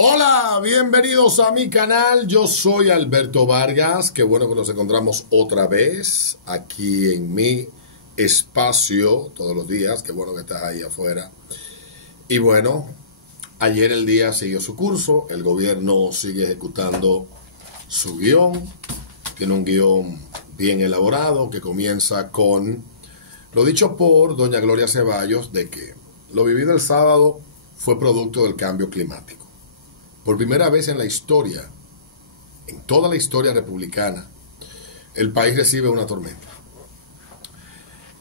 Hola, bienvenidos a mi canal. Yo soy Alberto Vargas. Qué bueno que nos encontramos otra vez aquí en mi espacio todos los días. Qué bueno que estás ahí afuera. Y bueno, ayer el día siguió su curso. El gobierno sigue ejecutando su guión. Tiene un guión bien elaborado que comienza con lo dicho por doña Gloria Ceballos de que lo vivido el sábado fue producto del cambio climático. Por primera vez en la historia, en toda la historia republicana, el país recibe una tormenta.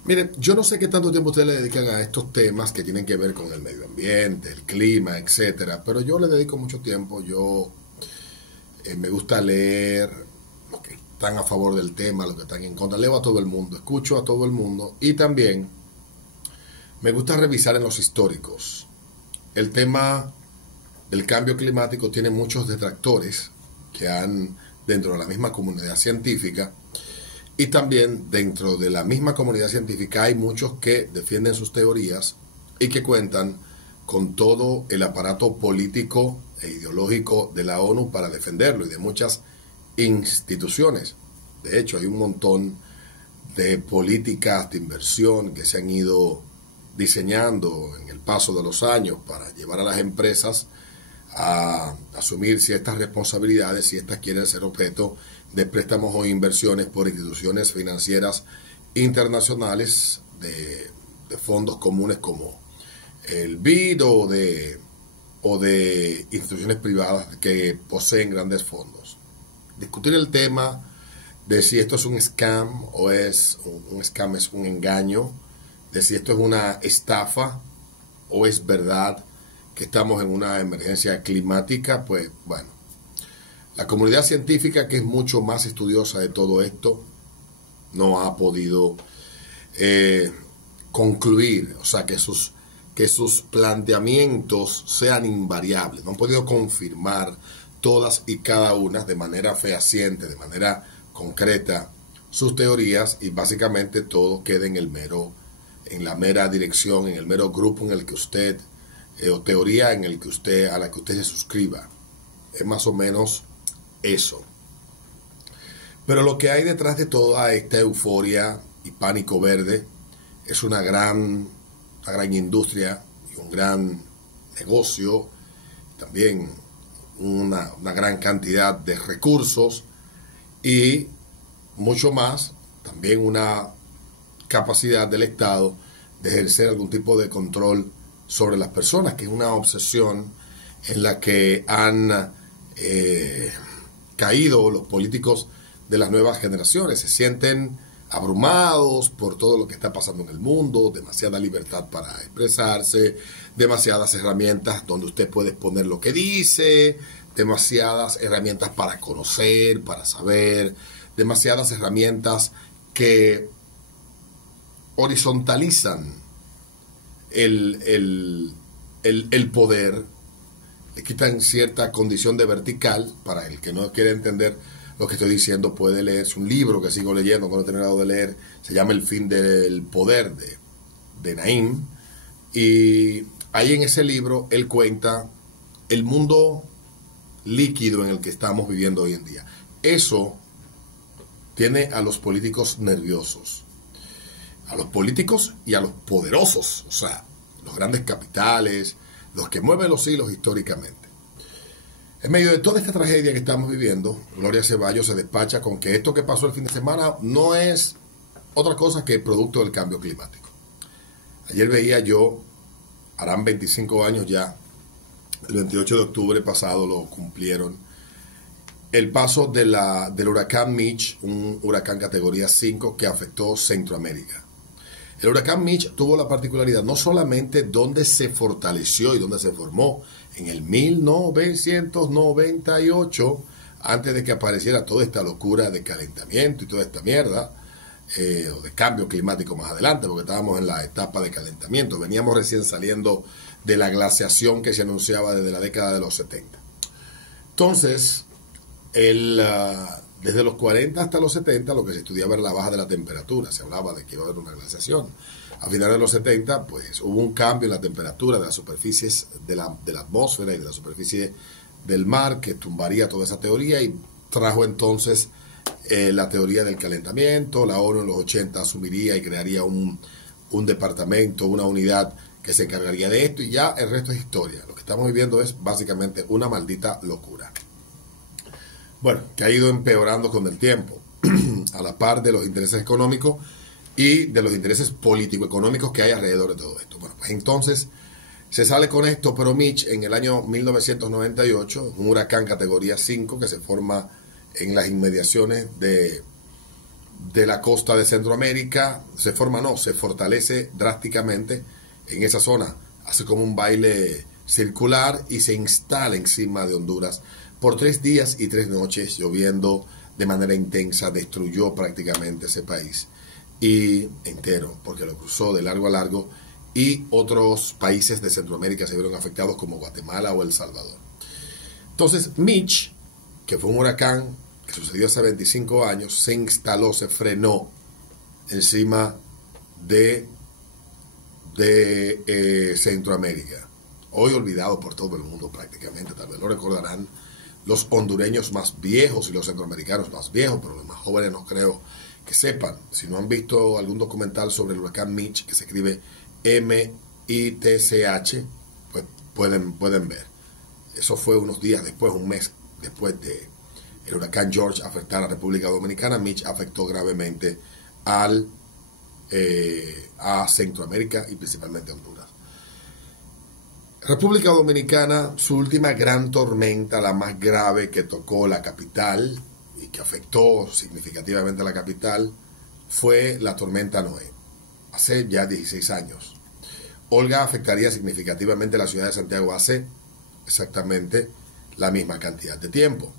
Miren, yo no sé qué tanto tiempo ustedes le dedican a estos temas que tienen que ver con el medio ambiente, el clima, etcétera, pero yo le dedico mucho tiempo. Yo me gusta leer los que están a favor del tema, los que están en contra. Leo a todo el mundo, escucho a todo el mundo y también me gusta revisar en los históricos. El tema del cambio climático tiene muchos detractores que han dentro de la misma comunidad científica y también dentro de la misma comunidad científica hay muchos que defienden sus teorías y que cuentan con todo el aparato político e ideológico de la ONU para defenderlo y de muchas instituciones. De hecho, hay un montón de políticas de inversión que se han ido diseñando en el paso de los años para llevar a las empresas a asumir ciertas responsabilidades si estas quieren ser objeto de préstamos o inversiones por instituciones financieras internacionales de fondos comunes como el BID o de instituciones privadas que poseen grandes fondos. Discutir el tema de si esto es un scam o es un engaño, de si esto es una estafa o es verdad que estamos en una emergencia climática, pues bueno, la comunidad científica, que es mucho más estudiosa de todo esto, no ha podido concluir, o sea, que sus planteamientos sean invariables, no han podido confirmar todas y cada una de manera fehaciente, de manera concreta, sus teorías y básicamente todo queda en la mera dirección, en el mero grupo en el que usted o teoría a la que usted se suscriba. Es más o menos eso. Pero lo que hay detrás de toda esta euforia y pánico verde es una gran industria y un gran negocio, también una gran cantidad de recursos y mucho más, también una capacidad del Estado de ejercer algún tipo de control sobre las personas, que es una obsesión en la que han caído los políticos de las nuevas generaciones. Se sienten abrumados por todo lo que está pasando en el mundo, demasiada libertad para expresarse, demasiadas herramientas donde usted puede exponer lo que dice, demasiadas herramientas para conocer, para saber, demasiadas herramientas que horizontalizan el poder, le quitan cierta condición de vertical. Para el que no quiere entender lo que estoy diciendo, puede leerse un libro que sigo leyendo, que no he terminado de leer, se llama El fin del poder de Naim, y ahí en ese libro él cuenta el mundo líquido en el que estamos viviendo hoy en día. Eso tiene a los políticos nerviosos, a los políticos y a los poderosos, o sea, los grandes capitales, los que mueven los hilos históricamente. En medio de toda esta tragedia que estamos viviendo, Gloria Ceballos se despacha con que esto que pasó el fin de semana no es otra cosa que producto del cambio climático. Ayer veía yo, harán 25 años ya, el 28 de octubre pasado lo cumplieron, el paso del huracán Mitch, un huracán categoría 5 que afectó Centroamérica. El huracán Mitch tuvo la particularidad no solamente donde se fortaleció y donde se formó en el 1998, antes de que apareciera toda esta locura de calentamiento y toda esta mierda, o de cambio climático más adelante, porque estábamos en la etapa de calentamiento, veníamos recién saliendo de la glaciación que se anunciaba desde la década de los 70. Entonces, desde los 40 hasta los 70 lo que se estudiaba era la baja de la temperatura, se hablaba de que iba a haber una glaciación. A finales de los 70 pues hubo un cambio en la temperatura de las superficies de la atmósfera y de la superficie del mar que tumbaría toda esa teoría y trajo entonces la teoría del calentamiento. La ONU en los 80 asumiría y crearía un departamento, una unidad que se encargaría de esto y ya el resto es historia. Lo que estamos viviendo es básicamente una maldita locura. Bueno, que ha ido empeorando con el tiempo, a la par de los intereses económicos y de los intereses político-económicos que hay alrededor de todo esto. Bueno, pues entonces se sale con esto, pero Mitch en el año 1998, un huracán categoría 5 que se forma en las inmediaciones de la costa de Centroamérica, se fortalece drásticamente en esa zona, hace como un baile circular y se instala encima de Honduras por 3 días y 3 noches, lloviendo de manera intensa, destruyó prácticamente ese país y entero, porque lo cruzó de largo a largo, y otros países de Centroamérica se vieron afectados como Guatemala o El Salvador. Entonces Mitch, que fue un huracán que sucedió hace 25 años, se instaló, se frenó encima de Centroamérica, hoy olvidado por todo el mundo prácticamente. Tal vez lo recordarán los hondureños más viejos y los centroamericanos más viejos, pero los más jóvenes no creo que sepan. Si no han visto algún documental sobre el huracán Mitch, que se escribe M-I-T-C-H, pues pueden ver. Eso fue unos días después, un mes después de el huracán George afectar a la República Dominicana. Mitch afectó gravemente a Centroamérica y principalmente a Honduras. República Dominicana, su última gran tormenta, la más grave que tocó la capital y que afectó significativamente a la capital, fue la tormenta Noé, hace ya 16 años. Olga afectaría significativamente la ciudad de Santiago hace exactamente la misma cantidad de tiempo.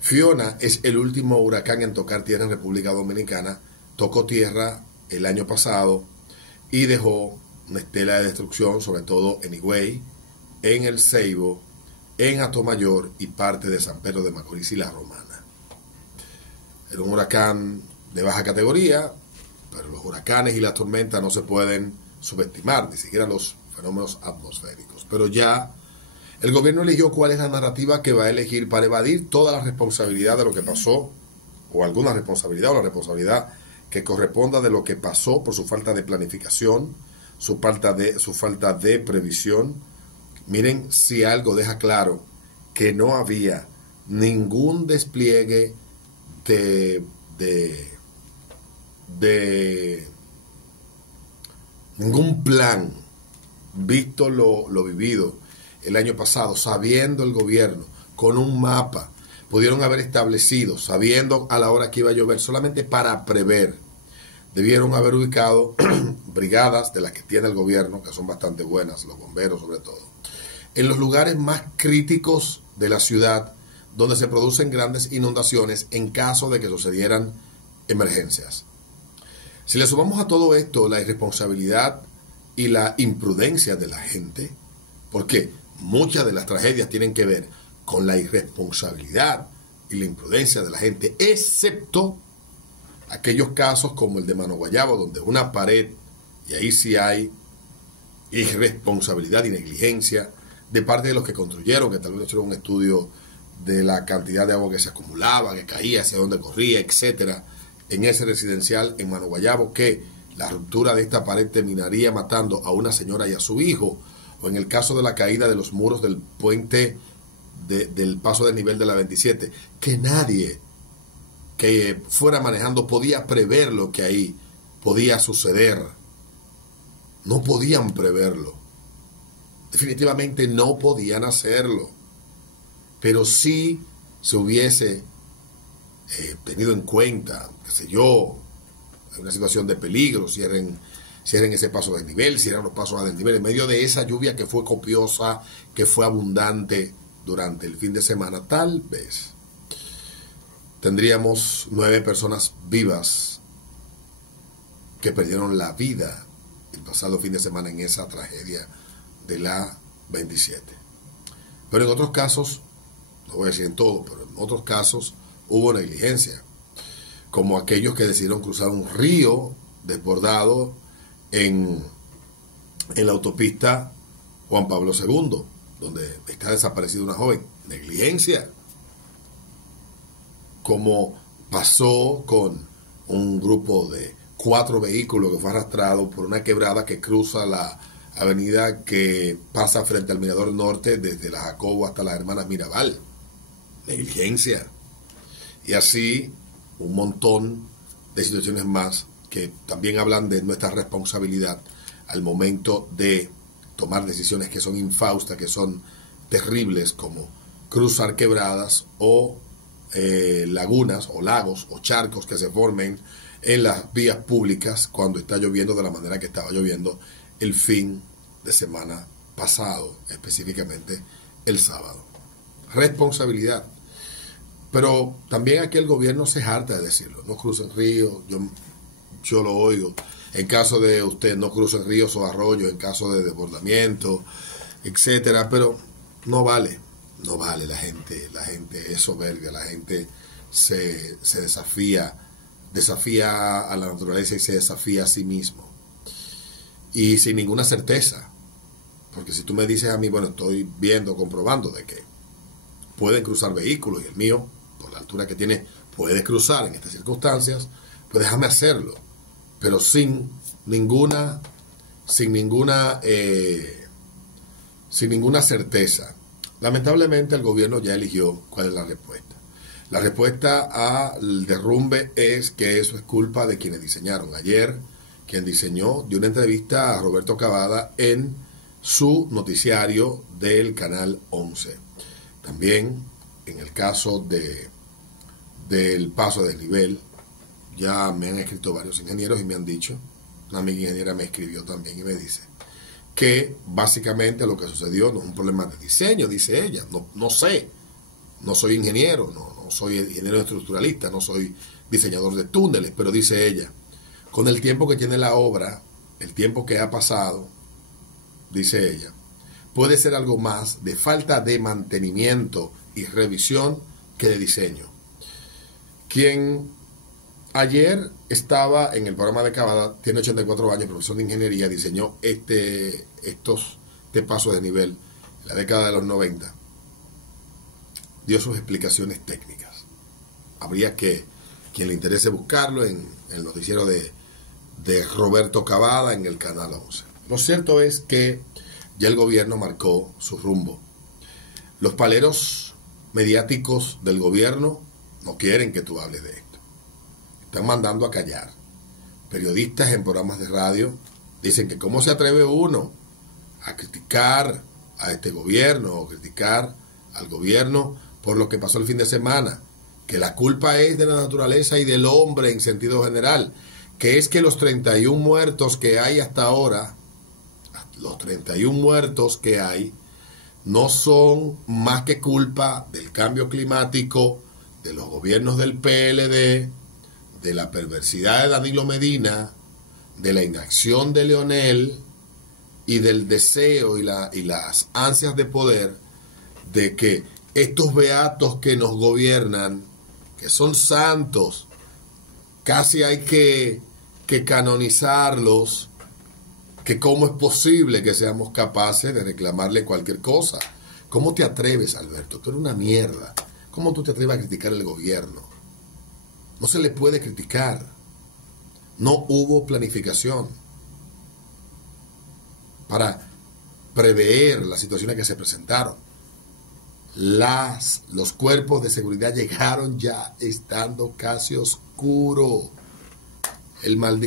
Fiona es el último huracán en tocar tierra en República Dominicana, tocó tierra el año pasado y dejó una estela de destrucción, sobre todo en Higüey, en El Ceibo, en Atomayor y parte de San Pedro de Macorís y La Romana. Era un huracán de baja categoría, pero los huracanes y las tormentas no se pueden subestimar, ni siquiera los fenómenos atmosféricos. Pero ya el gobierno eligió cuál es la narrativa que va a elegir para evadir toda la responsabilidad de lo que pasó, o alguna responsabilidad, o la responsabilidad que corresponda de lo que pasó por su falta de planificación, su falta de previsión. Miren, si algo deja claro que no había ningún despliegue de ningún plan, visto lo vivido el año pasado, sabiendo el gobierno, con un mapa, pudieron haber establecido, sabiendo a la hora que iba a llover, solamente para prever, debieron haber ubicado brigadas de las que tiene el gobierno, que son bastante buenas, los bomberos sobre todo, en los lugares más críticos de la ciudad, donde se producen grandes inundaciones en caso de que sucedieran emergencias. Si le sumamos a todo esto la irresponsabilidad y la imprudencia de la gente, porque muchas de las tragedias tienen que ver con la irresponsabilidad y la imprudencia de la gente, excepto aquellos casos como el de Mano Guayabo, donde una pared, y ahí sí hay irresponsabilidad y negligencia de parte de los que construyeron, que tal vez no hicieron un estudio de la cantidad de agua que se acumulaba, que caía, hacia dónde corría, etcétera, en ese residencial en Mano Guayabo, que la ruptura de esta pared terminaría matando a una señora y a su hijo, o en el caso de la caída de los muros del puente del paso de nivel de la 27, que nadie que fuera manejando podía prever lo que ahí podía suceder. No podían preverlo. Definitivamente no podían hacerlo. Pero sí se hubiese tenido en cuenta, qué sé yo, una situación de peligro, cierren ese paso de nivel, cierren los pasos a desnivel, en medio de esa lluvia que fue copiosa, que fue abundante durante el fin de semana, tal vez tendríamos 9 personas vivas que perdieron la vida el pasado fin de semana en esa tragedia de la 27. Pero en otros casos, no voy a decir en todo, pero en otros casos hubo negligencia, como aquellos que decidieron cruzar un río desbordado en la autopista Juan Pablo II, donde está desaparecida una joven. Negligencia. Como pasó con un grupo de 4 vehículos que fue arrastrado por una quebrada que cruza la avenida que pasa frente al Mirador Norte desde la Jacobo hasta las Hermanas Mirabal. Negligencia. Y así un montón de situaciones más que también hablan de nuestra responsabilidad al momento de tomar decisiones que son infaustas, que son terribles, como cruzar quebradas o lagunas o lagos o charcos que se formen en las vías públicas cuando está lloviendo de la manera que estaba lloviendo el fin de semana pasado, específicamente el sábado. Responsabilidad. Pero también aquí el gobierno se harta de decirlo. No crucen ríos, yo lo oigo. En caso de usted, no crucen ríos o arroyos, en caso de desbordamiento, etcétera. Pero no vale la gente es soberbia, la gente se desafía a la naturaleza y se desafía a sí mismo. Y sin ninguna certeza. Porque si tú me dices a mí, bueno, estoy viendo, comprobando de que pueden cruzar vehículos y el mío, por la altura que tiene, puede cruzar en estas circunstancias, pues déjame hacerlo. Pero sin ninguna certeza. Lamentablemente el gobierno ya eligió cuál es la respuesta. La respuesta al derrumbe es que eso es culpa de quienes diseñaron. Ayer, quien diseñó dio una entrevista a Roberto Cavada en su noticiario del Canal 11. También, en el caso del paso de desnivel, ya me han escrito varios ingenieros y me han dicho, una amiga ingeniera me escribió también y me dice que básicamente lo que sucedió no es un problema de diseño, dice ella. No sé, no soy ingeniero, no soy ingeniero estructuralista, no soy diseñador de túneles, pero dice ella, con el tiempo que tiene la obra, el tiempo que ha pasado, dice ella, puede ser algo más de falta de mantenimiento y revisión que de diseño. Quien ayer estaba en el programa de Cavada, tiene 84 años, profesor de ingeniería, diseñó este paso de nivel en la década de los 90. Dio sus explicaciones técnicas. Habría que, quien le interese buscarlo en el noticiero de Roberto Cavada en el Canal 11. Lo cierto es que ya el gobierno marcó su rumbo. Los paleros mediáticos del gobierno no quieren que tú hables de esto. Están mandando a callar. Periodistas en programas de radio dicen que cómo se atreve uno a criticar a este gobierno o criticar al gobierno por lo que pasó el fin de semana, que la culpa es de la naturaleza y del hombre en sentido general, que es que los 31 muertos que hay hasta ahora, los 31 muertos que hay, no son más que culpa del cambio climático, de los gobiernos del PLD, de la perversidad de Danilo Medina, de la inacción de Leonel y del deseo y las ansias de poder de que estos beatos que nos gobiernan, que son santos, casi hay que canonizarlos, que cómo es posible que seamos capaces de reclamarle cualquier cosa. ¿Cómo te atreves, Alberto? Tú eres una mierda. ¿Cómo tú te atreves a criticar el gobierno? No se le puede criticar. No hubo planificación para prever las situaciones que se presentaron. Los cuerpos de seguridad llegaron ya estando casi oscuro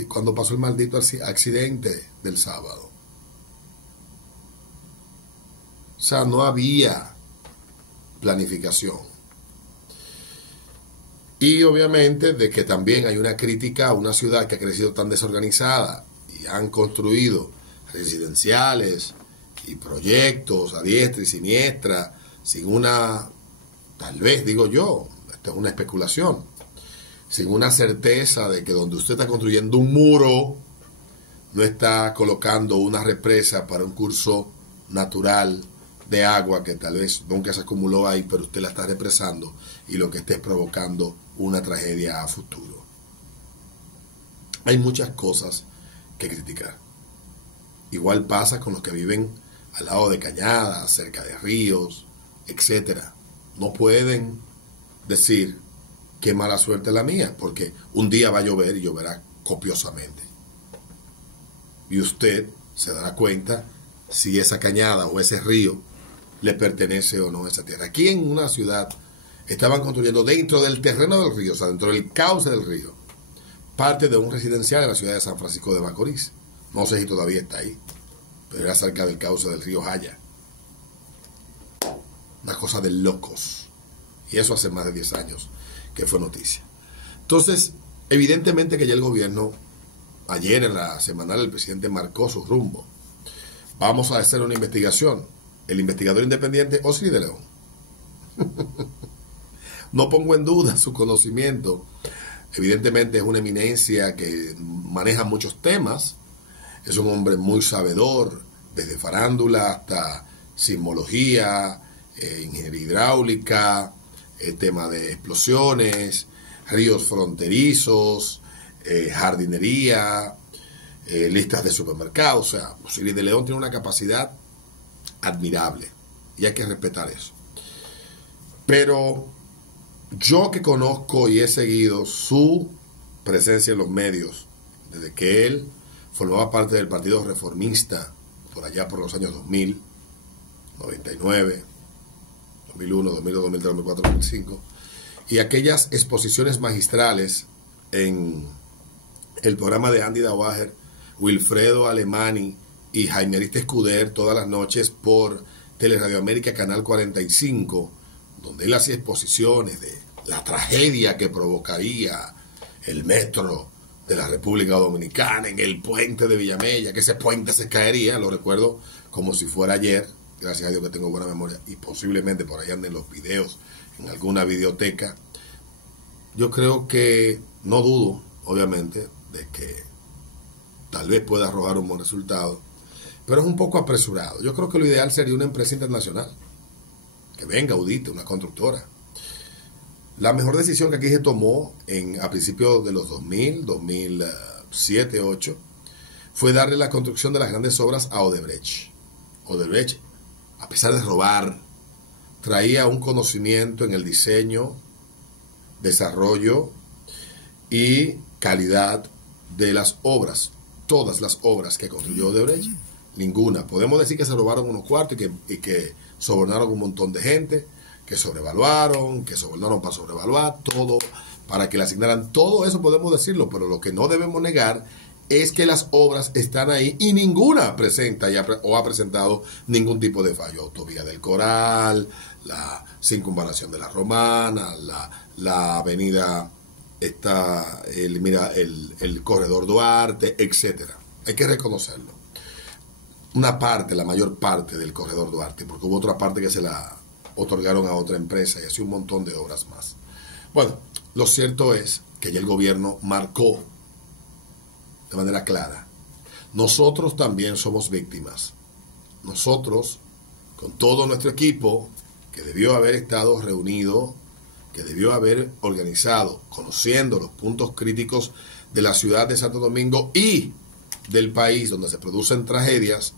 cuando pasó el maldito accidente del sábado. O sea, no había planificación. Y obviamente de que también hay una crítica a una ciudad que ha crecido tan desorganizada y han construido residenciales y proyectos a diestra y siniestra sin una, tal vez digo yo, esto es una especulación, sin una certeza de que donde usted está construyendo un muro no está colocando una represa para un curso natural de agua que tal vez nunca se acumuló ahí, pero usted la está represando y lo que esté es provocando una tragedia a futuro. Hay muchas cosas que criticar. Igual pasa con los que viven al lado de cañadas, cerca de ríos, etcétera. No pueden decir qué mala suerte la mía, porque un día va a llover y lloverá copiosamente. Y usted se dará cuenta si esa cañada o ese río le pertenece o no a esa tierra. Aquí en una ciudad estaban construyendo dentro del terreno del río, o sea, dentro del cauce del río, parte de un residencial en la ciudad de San Francisco de Macorís. No sé si todavía está ahí, pero era cerca del cauce del río Jaya. Una cosa de locos. Y eso hace más de 10 años que fue noticia. Entonces, evidentemente que ya el gobierno, ayer en la semanal el presidente marcó su rumbo. Vamos a hacer una investigación. El investigador independiente Osiris de León. No pongo en duda su conocimiento. Evidentemente es una eminencia que maneja muchos temas. Es un hombre muy sabedor, desde farándula hasta sismología, ingeniería hidráulica, tema de explosiones, ríos fronterizos, jardinería, listas de supermercados. O sea, Osiris de León tiene una capacidad admirable y hay que respetar eso. Pero yo que conozco y he seguido su presencia en los medios desde que él formaba parte del Partido Reformista por allá por los años 2000, 99, 2001, 2002, 2003, 2004, 2005, y aquellas exposiciones magistrales en el programa de Andy Dawager, Wilfredo Alemani y Jaime Arista Escuder todas las noches por Teleradio América, Canal 45, donde él hacía exposiciones de la tragedia que provocaría el metro de la República Dominicana en el puente de Villamella, que ese puente se caería, lo recuerdo como si fuera ayer, gracias a Dios que tengo buena memoria, y posiblemente por ahí anden los videos en alguna videoteca. Yo creo que, no dudo, obviamente, de que tal vez pueda arrojar un buen resultado, pero es un poco apresurado. Yo creo que lo ideal sería una empresa internacional, que venga, audite, una constructora. La mejor decisión que aquí se tomó a principios de los 2000, 2007, 2008, fue darle la construcción de las grandes obras a Odebrecht. Odebrecht, a pesar de robar, traía un conocimiento en el diseño, desarrollo y calidad de las obras. Todas las obras que construyó Odebrecht, ninguna. Podemos decir que se robaron unos cuartos y que sobornaron un montón de gente, que sobrevaluaron, que sobornaron para sobrevaluar, todo, para que le asignaran todo eso, podemos decirlo, pero lo que no debemos negar es que las obras están ahí y ninguna presenta o ha presentado ningún tipo de fallo. Autovía del Coral, la circunvalación de la Romana, la avenida, el corredor Duarte, etcétera. Hay que reconocerlo. Una parte, la mayor parte del corredor Duarte, porque hubo otra parte que se la otorgaron a otra empresa y así un montón de obras más. Bueno, lo cierto es que ya el gobierno marcó de manera clara. Nosotros también somos víctimas. Nosotros, con todo nuestro equipo, que debió haber estado reunido, que debió haber organizado, conociendo los puntos críticos de la ciudad de Santo Domingo y del país donde se producen tragedias,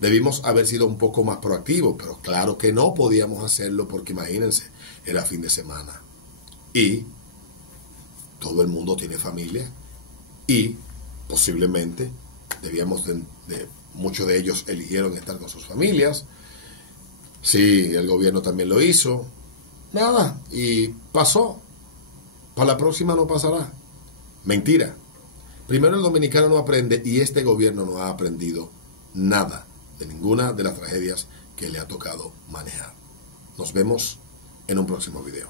debimos haber sido un poco más proactivos, pero claro que no podíamos hacerlo porque imagínense, era fin de semana y todo el mundo tiene familia y posiblemente muchos de ellos eligieron estar con sus familias. Sí, el gobierno también lo hizo. Nada, y pasó. Para la próxima no pasará. Mentira. Primero el dominicano no aprende y este gobierno no ha aprendido nada de ninguna de las tragedias que le ha tocado manejar. Nos vemos en un próximo video.